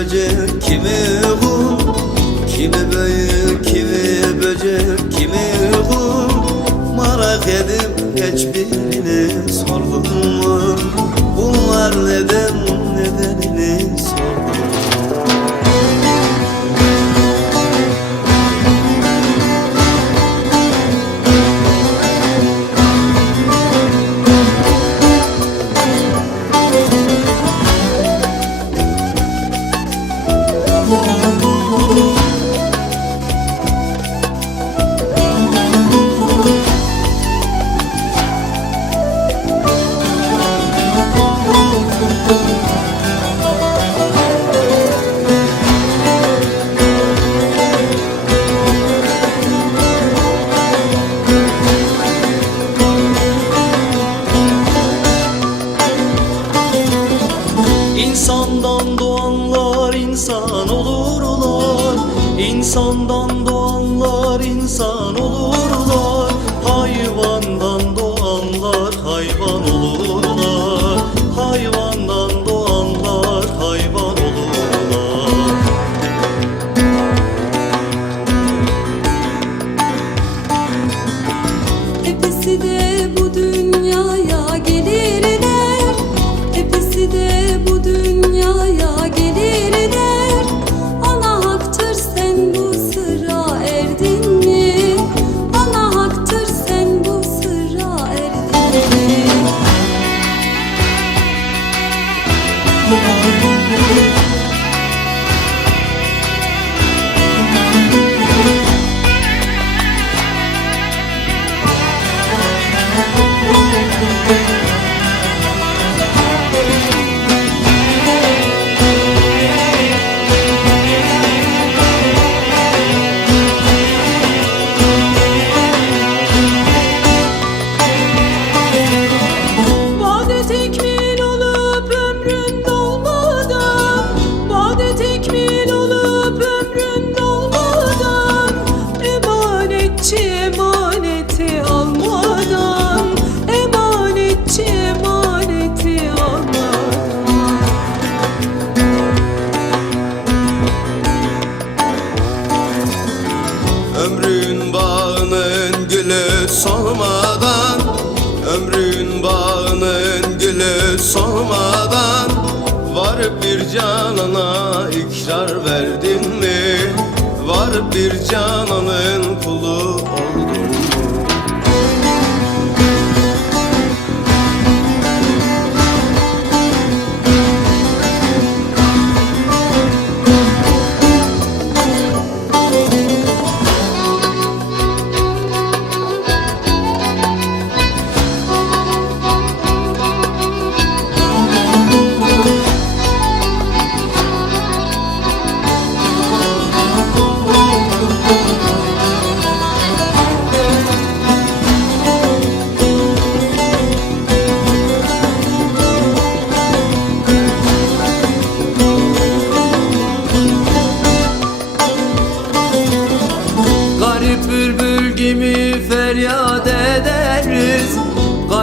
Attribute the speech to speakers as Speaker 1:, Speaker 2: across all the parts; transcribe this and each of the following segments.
Speaker 1: böcek, kimi kul Kimi büyük, kimi böcek, kimi kul Merak edip hiçbirini sordun mu? Bunlar neden, nedenini sordun
Speaker 2: İnsandan olurlar. İnsandan doğanlar insan olurlar. Hayvandan doğanlar hayvan olurlar. Hayvandan doğanlar hayvan olurlar.
Speaker 3: Hepsi de bu dünyaya
Speaker 1: Thank you. Solmadan Ömrün bağının gülü solmadan Var bir canana ikrar verdin mi? Var bir cananın kulu oldun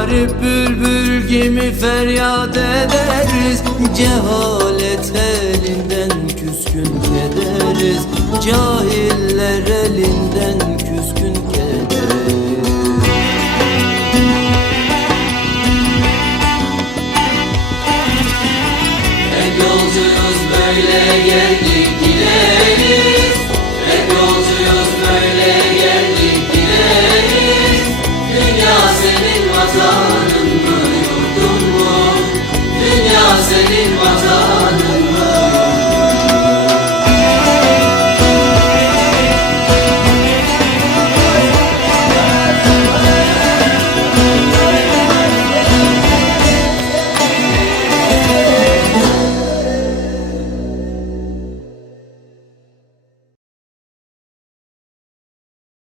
Speaker 2: Garip bülbül gibi feryat ederiz. Cehalet elinden küskün kederiz. Cahiller elinden